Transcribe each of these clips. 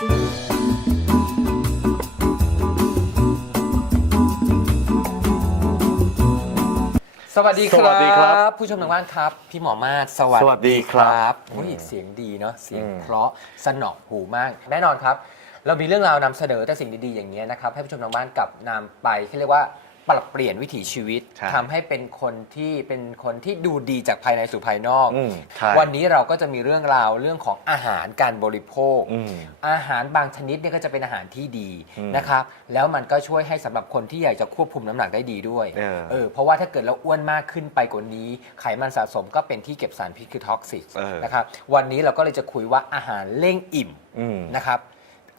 สวัสดีคสวัรัสดีครับบผู้ชมทางบ้านครับ พี่หมอมาศสวัสวัสดีครับอุ้ยเสียงดีเนาะเสียงอืม เพราะสนอหูมาก แน่นอนครับ เรามีเรื่องราวนำเสนอแต่สิ่งดีๆอย่างนี้ยนะครับให้ผู้ชมทางบ้านกลับนำไปที่เรียกว่า ปรับเปลี่ยนวิถีชีวิตใช่ทำให้เป็นคนที่เป็นคนที่ดูดีจากภายในสู่ภายนอก อืมใช่ วันนี้เราก็จะมีเรื่องราวเรื่องของอาหารการบริโภค อืม อาหารบางชนิดเนี่ยก็จะเป็นอาหารที่ดีอืมนะครับแล้วมันก็ช่วยให้สำหรับคนที่อยากจะควบคุมน้ำหนักได้ดีด้วยเออ เออเพราะว่าถ้าเกิดเราอ้วนมากขึ้นไปกว่านี้ ไขมันสะสมก็เป็นที่เก็บสารพิษคือท็อกซิกเออนะครับวันนี้เราก็เลยจะคุยว่าอาหารเร่งอิ่มอืม นะครับ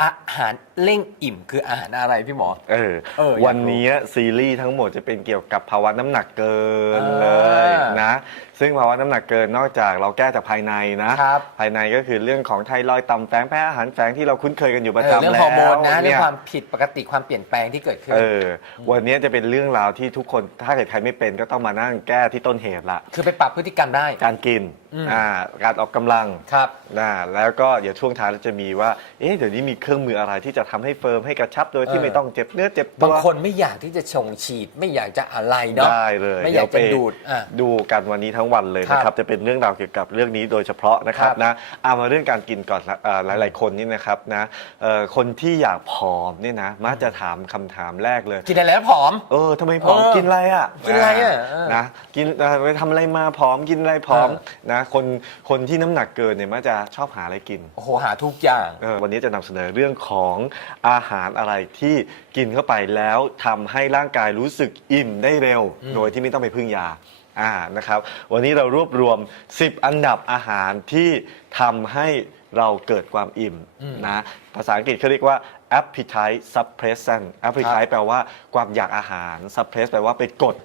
อาหารเร่งอิ่มคืออาหารอะไรพี่หมอ เออ เอออยากรู้วันนี้ซีรีส์ทั้งหมดจะเป็นเกี่ยวกับภาวะน้ำหนักเกินอ่าเลยนะ ซึ่งภาวะน้ำหนักเกินนอกจากเราแก้จากภายในนะ ครับ ภายในก็คือเรื่องของไทรอยด์ต่ำแฝงแพ้อาหารแฝงที่เราคุ้นเคยกันอยู่ประเออจำเรื่องแล้วฮอร์โมนนะเรื่องยความผิดปกติความเปลี่ยนแปลงที่เกิดขึ้น เออวันนี้จะเป็นเรื่องราวที่ทุกคนถ้าเกิดใครไม่เป็นก็ต้องมานั่งแก้ที่ต้นเหตุละ คือไปปรับพฤติกรรมได้ การกินอืม อ่าการออกกำลัง ครับ นะแล้วก็เดี๋ยวช่วงท้ายเราจะมีว่า เอ๊ะเดี๋ยวนี้มีเครื่องมืออะไรที่จะทำให้เฟิร์มให้กระชับโดยที่เออ ไม่ต้องเจ็บเนื้อเจ็บตับางวคนไม่อยากที่จะชงฉีด ไม่อยากจะอะไรเนาะได้เลยไม่อยากจะเวไปดูดอะ ดูกันวันนี้ทั้งวันเลยครับนะครับจะเป็นเรื่องราวเกี่ยวกับเรื่องนี้โดยเฉพาะนะครับครับนะเอามาเรื่องการกินก่อนละอ่าหลาย ๆ คนนี่นะครับนะเอ่อคนที่อยากผอมเนี่ยนะมักจะถามคำถามแรกเลย กินอะไรแล้วผอมเออทำไมผอมเออกินอะไรอะกินอะไรอะเออนะกินเอ่อไปทำอะไรมาผอมกินอะไรผอมเอนะคนคนที่น้ำหนักเกินเนี่ยมักจะชอบหาอะไรกินโอ้โหหาทุกอย่างเออวันนี้จะนำเสนอเรื่องของอาหารอะไรที่กินเข้าไปแล้วทำให้ร่างกายรู้สึกอิ่มได้เร็วอืมโดยที่ไม่ต้องไปพึ่งยา อ่านะครับ วันนี้เรารวบรวม 10 อันดับอาหารที่ทำให้เราเกิดความอิ่มนะ ภาษาอังกฤษเขาเรียกว่า appetite suppressant appetite แปลว่าความอยากอาหาร suppress แปลว่าไปกด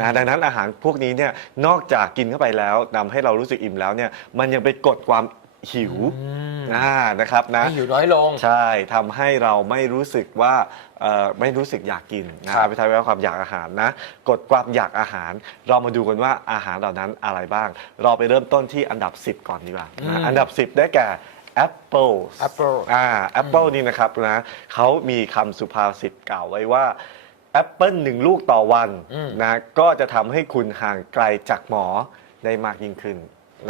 นะดังนั้นอาหารพวกนี้เนี่ยนอกจากกินเข้าไปแล้วนำให้เรารู้สึกอิ่มแล้วเนี่ยมันยังไปกดความ หิวอืมอ่านะครับนะให้อยู่น้อยลง ใช่ทำให้เราไม่รู้สึกว่าเอ่อไม่รู้สึกอยากกินนะครับไปทำให้ความอยากอาหารนะกดความอยากอาหาร เรามาดูกันว่าอาหารเหล่านั้นอะไรบ้าง เราไปเริ่มต้นที่อันดับ 10 ก่อนดีกว่านะอันดับ 10 ได้แก่ Apple Apple อ่า Apple นี่นะครับนะเขามีคำสุภาษิตกล่าวไว้ว่าแอปเปิลหนึ่งลูกต่อวันอืม นะก็จะทำให้คุณห่างไกลจากหมอได้มากยิ่งขึ้น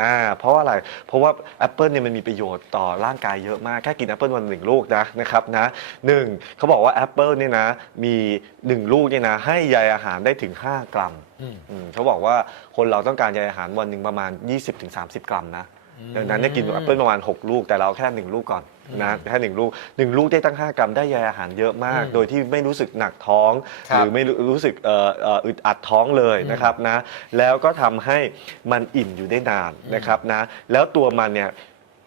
นะเพราะว่าอะไร เพราะว่าแอปเปิลเนี่ยมันมีประโยชน์ต่อร่างกายเยอะมาก แค่กินแอปเปิลวันหนึ่งลูกนะนะครับนะหนึ่งเขาบอกว่าแอปเปิลเนี่ยนะมีหนึ่งลูกเนี่ยนะให้ใยอาหารได้ถึง 5 กรัมอืมอืมเขาบอกว่าคนเราต้องการใยอาหารวันหนึ่งประมาณ 20-30 กรัมนะ ดังนั้นเนี่ยกินแอปเปิลประมาณ 6 ลูกแต่เราแค่ 1 ลูกก่อนนะแค่หนึ่งลูกหนึ่งลูกได้ตั้ง 5 กรัมได้ใยอาหารเยอะมากอืมโดยที่ไม่รู้สึกหนักท้องครัหบรือไม่รู้รู้สึกเอ่อเอ่ออึดอัดท้องเลยนะครับนะแล้วก็ทำให้มันอิ่มอยู่ได้นานนะครับนะแล้วตัวมันเนี่ยเ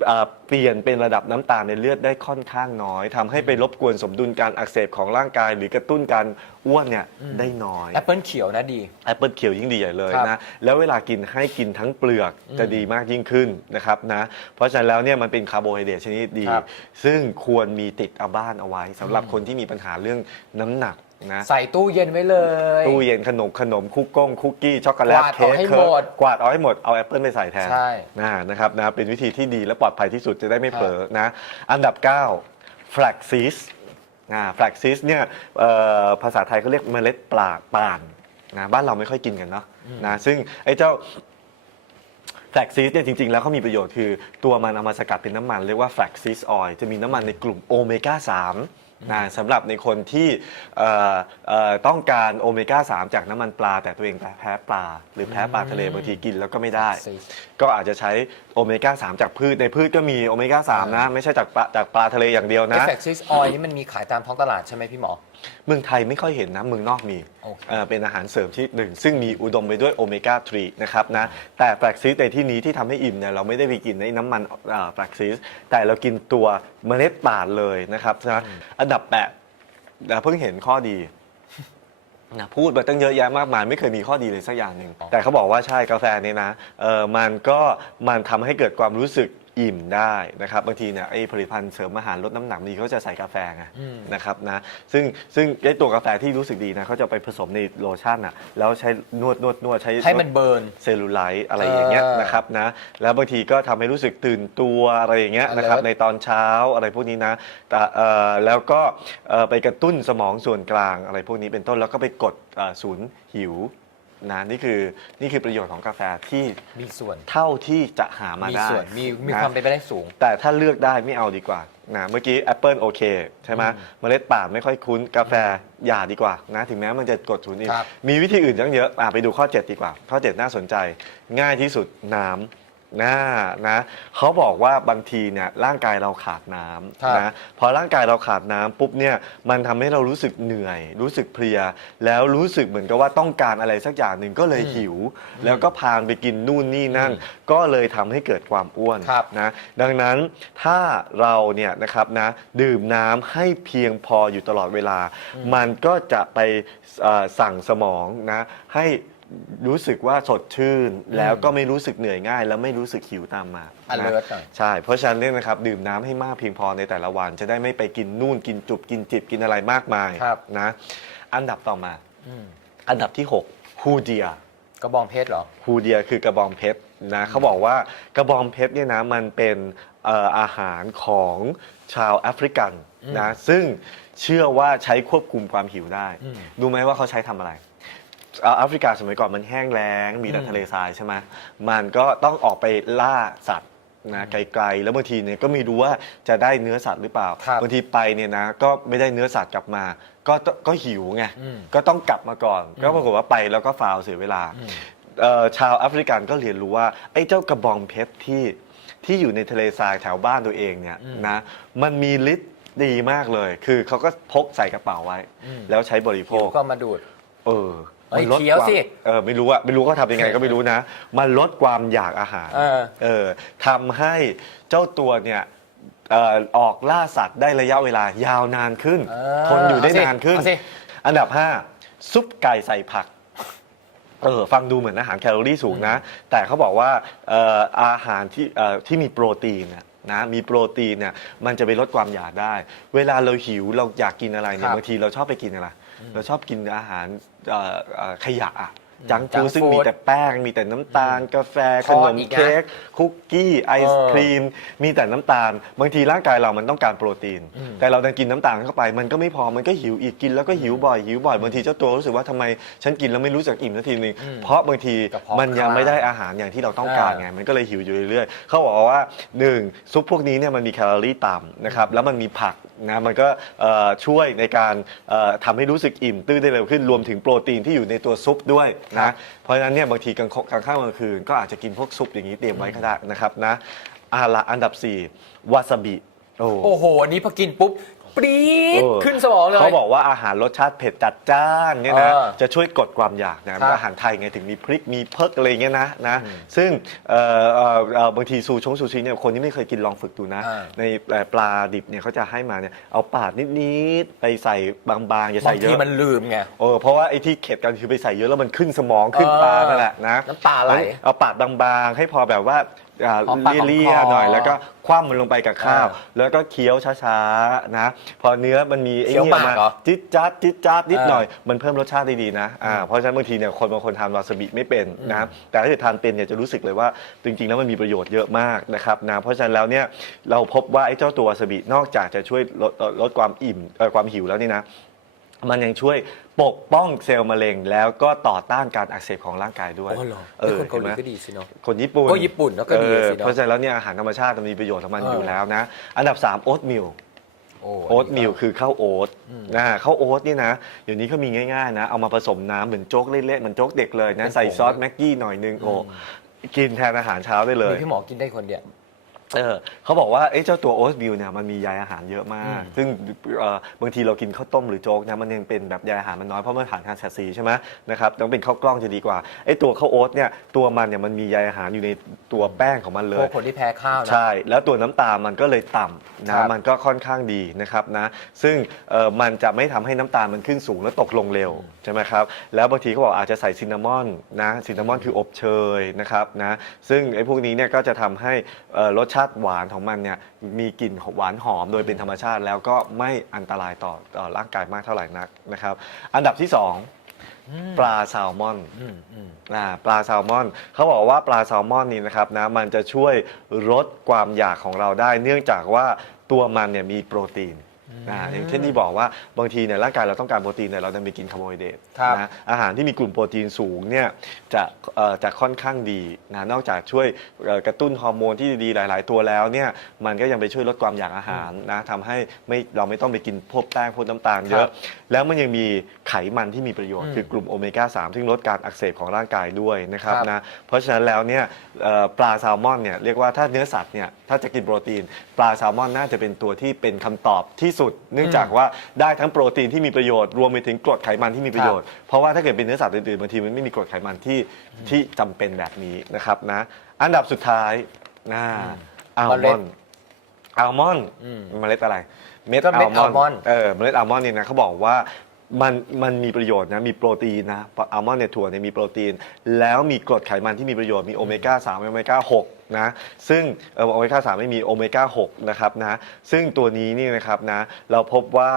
อ่อเปลี่ยนเป็นระดับน้ำตาลในเลือดได้ค่อนข้างน้อยทำให้ไปรบกวนสมดุลการอักเสบของร่างกาย หรือกระตุ้นการอ้วนเนี่ยได้น้อย แอปเปิลเขียวนะดี แอปเปิลเขียวยิ่งดีใหญ่เลยครับนะแล้วเวลากินให้กินทั้งเปลือกจะดีมากยิ่งขึ้นนะครับนะ เพราะฉะนั้นแล้วเนี่ยมันเป็นคาร์โบไฮเดรตชนิดดี ครับซึ่งควรมีติดเอาบ้านเอาไว้สำหรับคนที่มีปัญหาเรื่องน้ำหนัก นะใส่ตู้เย็นไว้เลย ตู้เย็นขนมขนมคุกก้งคุกกี้ช็อกโกแลตกวาดเค้เอากให้เคิหมร์ดกกวาดเอาให้หมดเอาแอปเปิลไปใส่แทนใช่ นะนะครับนะเป็นวิธีที่ดีและปลอดภัยที่สุดจะได้ไม่ครับเผลอนะ อันดับ 9 flaxseed อ่า flaxseed เนี่ยเอ่อภาษาไทยเขาเรียกเมล็ดปลาป่านนะบ้านเราไม่ค่อยกินกันเนาะนะซึ่งไอ้เจ้าแฟลกซีสเนี่ยจริง ๆ แล้วเขามีประโยชน์คือ ตัวมันเอามาสกัดเป็นน้ำมัน เรียกว่าแฟลกซีสออยจะมีน้ำมันในกลุ่มโอเมก้า 3 นะสำหรับในคนที่เอ่อเอ่อต้องการโอเมก้า 3 จากน้ำมันปลา แต่ตัวเองแพ้ปลา หรือแพ้ปลาทะเลบางทีกินแล้วก็ไม่ได้ Flaxseed ก็อาจจะใช้โอเมก้า 3 จากพืชในพืชก็มีโอเมก้า 3 นะ ไม่ใช่จากปลาจากปลาทะเลอย่างเดียวเอนะฟเฟกซิสออยนี่มันมีขายตามท้องตลาดใช่ไหมพี่หมอ เมืองไทยไม่ค่อยเห็นนะเมืองนอกมีโอเค เอ่อเป็นอาหารเสริมที่หนึ่งซึ่งมีอุดมไปด้วยโอเมก้า 3 นะครับนะ แต่แฟลกซีสในที่นี้ที่ทำให้อิ่มเนี่ยเราไม่ได้ไปกินในน้ำมันแฟลกซีสแต่เรากินตัวเมล็ดป่านเลยนะครับนะอันดับแปดนะเพิ่งเห็นข้อดี นะพูดมาตั้งเยอะแยะมากมายไม่เคยมีข้อดีเลยสักอย่างหนึ่งอ๋อแต่เขาบอกว่าใช่กาแฟเนี่ยนะเออมันก็มันทำให้เกิดความรู้สึก อิ่มได้นะครับบางทีเนี่ยไอ้ผลิตภัณฑ์เสริมอาหารลดน้ำหนักนี่เขาจะใส่กาแฟไงอืมนะครับนะซึ่งซึ่งไอ้ตัวกาแฟที่รู้สึกดีนะเขาจะไปผสมในโลชั่นอะแล้วใช้นวดนวดนวดใช้ให้มันเบิร์นเซลลูไลท์อะไรอย่างเงี้ยเออนะครับนะแล้วบางทีก็ทำให้รู้สึกตื่นตัวอะไรอย่างเงี้ย Alert นะครับในตอนเช้าอะไรพวกนี้นะแต่เอ่อแล้วก็เอ่อไปกระตุ้นสมองส่วนกลางอะไรพวกนี้เป็นต้นแล้วก็ไปกดเอ่อศูนย์หิว นะนี่คือนี่คือประโยชน์ของกาแฟที่มีส่วน เท่าที่จะหามามีได้ส่วน มีมีนะความเป็นไปได้สูง แต่ถ้าเลือกได้ไม่เอาดีกว่านะเมื่อกี้ Apple โอเคใช่ไหมอืมเมล็ดป่าไม่ค่อยคุ้นกาแฟอย่าดีกว่านะถึงแม้มันจะกดศูนย์อีกครับ มีวิธีอื่นตั้งเยอะอะไปดูข้อ 7 ดีกว่า ข้อ 7 น่าสนใจ ง่ายที่สุดน้ำ นะนะเขาบอกว่าบางทีเนี่ยร่างกายเราขาดน้ครับำนะพอร่างกายเราขาดน้ำปุ๊บเนี่ยมันทำให้เรารู้สึกเหนื่อย รู้สึกเพลีย แล้วรู้สึกเหมือนกับว่าต้องการอะไรสักอย่างหนึ่งก็เลยหิว แล้วก็พานไปกินนู่นนี่นั่นอืมก็เลยทำให้เกิดความอ้วนครับนะดังนั้นถ้าเราเนี่ยนะครับนะดื่มน้ำให้เพียงพออยู่ตลอดเวลา มันก็จะไปเอ่อสั่งสมองนะให้ รู้สึกว่าสดชื่น แล้วก็ไม่รู้สึกเหนื่อยง่าย แล้วไม่รู้สึกหิวตามมานะ alert หน่อย ใช่ เพราะฉะนั้นเนี่ยนะครับดื่มน้ำให้มากเพียงพอในแต่ละวัน จะได้ไม่ไปกินนู่นกินจุบกินจิบกินอะไรมากมายครับ นะอันดับต่อมา อืมอันดับที่6ฮูเดีย กระบองเพชรเหรอ ฮูเดียคือกระบองเพชรนะเขาบอกว่ากระบองเพชรเนี่ยนะมันเป็นเอ่ออาหารของชาวแอฟริกันนะซึ่งเชื่อว่าใช้ควบคุมความหิวได้ อืม ดูไหมว่าเขาใช้ทำอะไร เอ่อแอฟริกาสมัยก่อนมันแห้งแล้ง มีแต่อืมทะเลทรายใช่ไหมมันก็ต้องออกไปล่าสัตว์นะไกลๆ แล้วบางทีเนี่ยก็ไม่รู้ว่าจะได้เนื้อสัตว์หรือเปล่าครับบางทีไปเนี่ยนะก็ไม่ได้เนื้อสัตว์กลับมา ก็ต้องก็หิวไงอืมก็ต้องกลับมาก่อน ก็ปรากฏว่าไปแล้วก็ฟาวเสียเวลาอืมเอ่อชาวแอฟริกันก็เรียนรู้ว่าไอ้เจ้ากระบองเพชรที่ที่อยู่ในทะเลทรายแถวบ้านตัวเองเนี่ยอืม นะมันมีฤทธิ์ดีมากเลย คือเขาก็พกใส่กระเป๋าไว้อืมแล้วใช้บริโภหิวค ก็มาดูด เออ เอ้ยมันลดเคี้ยวความสิเออไม่รู้อะไม่รู้เขาทำยังไงก็ไม่รู้นะ มันลดความอยากอาหารเออ เออทำให้เจ้าตัวเนี่ยเอ่อออกล่าสัตว์ได้ระยะเวลายาวนานขึ้นเออทนอยู่ได้เอาสินานขึ้น เอาสิ อันดับ 5 ซุปไก่ใส่ผัก เออฟังดูเหมือนอาหารแคลอรี่สูงนะ แต่เขาบอกว่าเอ่ออาหารที่เอ่อที่มีโปรตีนน่ะนะมีโปรตีนเนี่ยมันจะไปลดความอยากได้ เวลาเราหิวเราอยากกินอะไรเนี่คยรับ บางทีเราชอบไปกินอะไร เราชอบกินอาหารเอ่อเอ่อขยะอะจัง junk ฟูซึ่งมี food แต่แป้ง มีแต่น้ำตาล กาแฟทขอดนมอีกนะเค้กคุกกี้ไอศเออครีม มีแต่น้ำตาล บางทีร่างกายเรามันต้องการโปรตีน อืม แต่เราดันกินน้ำตาลเข้าไป มันก็ไม่พอมันก็หิวอีกกินแล้วก็หิวบ่อยหิวบ่อยบางทีเจ้าตัวรู้สึกว่าทำไมฉันกินแล้วไม่รู้จักอิ่มสักทีนึงอืมเพราะบางทีกระเพาะมันยังไม่ได้อาหารอย่างที่เราต้องการไงมันก็เลยหิวอยู่เรื่อยๆเขาบอกว่าหนึ่งซุปพวกนี้เนี่ยมันมีแคลอรี่ต่ำนะครับแล้วมันมีผัก นะมันก็เอ่อช่วยในการเอ่อทำให้รู้สึกอิ่มตื้นได้เร็วขึ้นรวมถึงโปรตีนที่อยู่ในตัวซุปด้วยครันะบเพราะฉะนั้นเนี่ยบางทีกลางกลางค่ำกลางคืนก็อาจจะกินพวกซุปอย่างนี้เตรียมไว้ก็ได้นะครับนะอาละอันดับ4วาซาบิโอ้ โอ้โห อันนี้พอกินปุ๊บ ปรี๊ดเออ ขึ้นสมองเลย เขาบอกว่าอาหารรสชาติเผ็ดจัดจ้านเนี่ยนะเออจะช่วยกดความอยากนะครับอาหารไทยไงถึงมีพริกมีเพิกอะไรเงี้ยนะนะอืมซึ่งเอ่อเอ่อเอ่อบางทีซูชงซูชิเนี่ยคนที่ไม่เคยกินลองฝึกดูนะอ่าในเอ่อปลาดิบเนี่ยเขาจะให้มาเนี่ยเอาปาดนิดๆไปใส่บางๆอย่าบาใส่งเยทีอะมันลืมไง เออเพราะว่าไอ้ที่เข็ดกันคือไปใส่เยอะแล้วมันขึ้นสมองขึ้นเออตานั่นแหละนะน้ำตาไหลเอาปาดบางๆ ให้พอแบบว่า อ่าหอมปากหอมเลี่ยคอๆหน่อย แล้วก็คว่ำมันลงไปกับข้าวเออแล้วก็เคี้ยวช้าๆนะ พอเนื้อมันมีไอ้เคี้ยวนี่หมากมาเหรอจิ๊ดจัดจิ๊ดจัดนิดเออหน่อย มันเพิ่มรสชาติได้ดีนะอ่าเพราะฉะนั้นบางทีเนี่ยคนบางคนทานวาซาบิไม่เป็นนะแต่ถ้าเกิดทานเป็นเนี่ยจะรู้สึกเลยว่าจริงๆ แล้วมันมีประโยชน์เยอะมากนะครับนะเพราะฉะนั้นแล้วเนี่ยเราพบว่าไอ้เจ้าตัววาซาบินอกจากจะช่วยลดลดลดความอิ่มเอ่อความหิวแล้วนี่นะ มันยังช่วยปกป้องเซลล์มะเร็ง แล้วก็ต่อต้านการอักเสบของร่างกายด้วยอ๋อเหรอเออเฮ้ยคนเกาหลีห็นไหมก็ดีสิเนาะ คนญี่ปุ่นก็ญี่ปุ่นแล้วก็ดีเออสิเนอะเพราะฉะนั้นแล้วเนี่ยอาหารธรรมชาติมันมีประโยชน์ของมันเออออยู่แล้วนะ อันดับ 3 โอ๊ตมิลโอ้โอ๊ตมิลคือข้าวโอ๊ตอืมนะข้าวโอ๊ตนี่นะเดี๋ยวนี้เขามีง่ายๆนะ เอามาผสมน้ำเหมือนโจ๊กเละๆเหมือนโจ๊กเด็กเลยนะเป็นผงใส่ซอสแม็กกี้หน่อยนึงโอ้กินแทนอาหารเช้าได้เลยมีพี่หมอกินได้คนเดียว เออเขาบอกว่าเอ้เจ้าตัวโอ๊ตมิลเนี่ยมันมีใยอาหารเยอะมากอืมซึ่งเอ่อบางทีเรากินข้าวต้มหรือโจ๊กนะมันยังเป็นแบบใยอาหารมันน้อยเพราะมันผ่านการแสดสีใช่ไหมนะครับต้องเป็นข้าวกล้องจะดีกว่าไอ้ตัวข้าวโอ๊ตเนี่ยตัวมันเนี่ยมันมีใยอาหารอยู่ในตัวแป้งของมันเลพวย กคนที่แพ้ข้าวนะ ใช่ แล้วตัวน้ำตาลมันก็เลยต่ำครันะบมันก็ค่อนข้างดีนะครับนะซึ่งเอ่อมันจะไม่ทำให้น้ำตาลมันขึ้นสูงแล้วตกลงเร็วใช่ไหมครับแล้วบางทีเขาบอกอาจจะใส่ซินนามอนนะซินนามอนคืออบเชยนะครับนะซึ่งไอ้พวกนี้เนี่ยก็จะทำให้เอ่อรสชาติหวานของมันเนี่ยมีกลิ่นหวานหอมโดยเป็นธรรมชาติ แล้วก็ไม่อันตรายต่อต่อร่างกายมากเท่าไหร่นักนะครับ อันดับที่สองปลาแซลมอนอืมอืมอ่าปลาแซลมอน เขาบอกว่าปลาแซลมอนนี่นะครับนะมันจะช่วยลดความอยากของเราได้ เนื่องจากว่าตัวมันเนี่ยมีโปรตีน อ่าอย่างเช่นที่บอกว่าบางทีเนี่ยร่างกายเราต้องการโปรตีนเนี่ยเราจะไปกินคาร์โบไฮเดรตครับนะอาหารที่มีกลุ่มโปรตีนสูงเนี่ยจะเอ่อจะค่อนข้างดีนะนอกจากช่วยเอ่อกระตุ้นฮอร์โมนที่ดีๆหลาย ๆ ตัวแล้วเนี่ยมันก็ยังไปช่วยลดความอยากอาหารนะทำให้ไม่เราไม่ต้องไปกินพวกแป้งพวกน้ำตาลเยครัอะ บ แล้วมันยังมีไขมันที่มีประโยชน์อืมคือกลุ่มโอเมก้า 3 ซึ่งลดการอักเสบของร่างกายด้วยนะครับครับ นะเพราะฉะนั้นแล้วเนี่ยเอ่อปลาแซลมอนเนี่ยเรียกว่าถ้าเนื้อสัตว์เนี่ยถ้าจะกินโปรตีน ปลาแซลมอนน่าจะเป็นตัวที่เป็นคำตอบที่สุดเนื่องจากว่าได้ทั้งโปรตีนที่มีประโยชน์รวมไปถึงกรดไขมันที่มีประโยชน์ เพราะว่าถ้าเกิดเป็นเนื้อสัตว์อื่นๆบางทีมันไม่มีกรดไขมันที่ที่จำเป็นแบบนี้นะครับนะอันดับสุดท้ายนะอัลเมมล็อดนด์อัลมอนด์อืมเมล็ดอะไรเม็ดก็เม็ดอัลมอน almond ด์ เออเมล็ดอัลมอนด์เนี่ยนะเขาบอกว่า มันมันมีประโยชน์นะมีโปรตีนนะอัลมอนด์เนี่ยถั่วเนี่ยมีโปรตีน แล้วมีกรดไขมันที่มีประโยชน์มีโอเมก้า3โอเมก้า6นะซึ่งเออโอเมก้า3ไม่มีโอเมก้า6นะครับนะซึ่งตัวนี้นี่นะครับนะเราพบว่า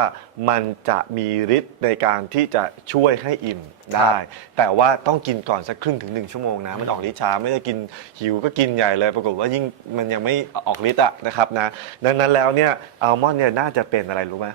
มันจะมีฤทธิ์ในการที่จะช่วยให้อิ่มได้ แต่ว่าต้องกินก่อนสักครึ่งถึงหนึ่งชั่วโมงนะมันออกฤทธิ์ช้าไม่ได้กินหิวก็กินใหญ่เลย ปรากฏว่ายิ่งมันยังไม่ออกฤทธิ์อะนะครับนะดังนั้นแล้วเนี่ยอัลมอนด์เนี่ยน่าจะเป็นอะไรรู้ไหม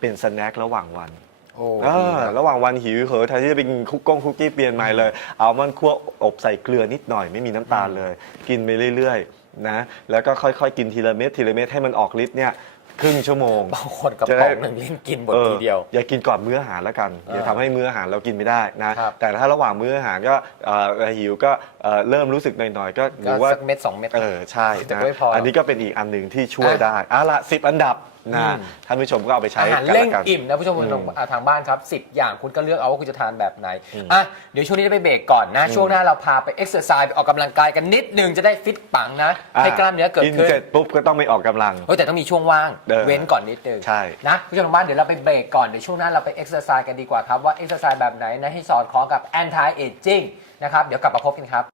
เป็นสแน็คระหว่างวัน โอ้เออระหว่างวันหิวเหอะแทนที่จะไปกินคุกก้งคุกกี้เปลี่ยนใหม่เลยอัลมอนด์คั่วอบใส่เกลือนิดหน่อยไม่มีน้ำตาลเลย กินไปเรื่อยๆนะแล้วก็ค่อยๆ กินทีละเม็ดทีละเม็ดให้มันออกฤทธิ์เนี่ยครึ่งชั่วโมง บางคนกระจะป๋ได้องหนึ่งเล่นกินหมดออทีเดียว อย่ากินก่อนมื้ออาหารแล้วกันเอออย่าทำให้มื้ออาหารเรากินไม่ได้นะครับแต่ถ้าระหว่างมื้ออาหารก็เอ่อหิวก็ เอ่อเริ่มรู้สึกหน่อยๆ ก็หก็รือว่าสักเม็ดสองเม็ด เออใช่จะนะไม่พออัอันนี้ก็เป็นอีกอันหนึ่งที่ช่วยอะ ได้อะละสิบอันดับอืนะมท่านผู้ชมก็เอาไปใช้อาหารกันเร่งละกัน อิ่มนะผู้ชมอืมอ่าทางบ้านครับ 10 อย่างคุณก็เลือกเอาว่าคุณจะทานแบบไหนอืมอะเดี๋ยวช่วงนี้จะไปเบรกก่อนนะอืมช่วงหน้าเราพาไปเอ็กซ์เซอร์ไซส์ไปออกกำลังกายกันนิดนึงจะได้ฟิตปังนะให้กล้ามเนื้อเกิดกินขึ้นเสร็จปุ๊บก็ต้องไม่ออกกำลัง เฮ้ยแต่ต้องมีช่วงว่างเออเว้นก่อนนิดนึงใช่นะผู้ชมทางบ้านเดี๋ยวเราไปเบรกก่อน เดี๋ยวช่วงหน้าเราไปเอ็กซ์เซอร์ไซส์กันดีกว่าครับ ว่าเอ็กซ์เซอร์ไซส์แบบไหนนะให้สอดคล้องกับ anti aging นะครับ เดี๋ยวกลับมาพบกันครับ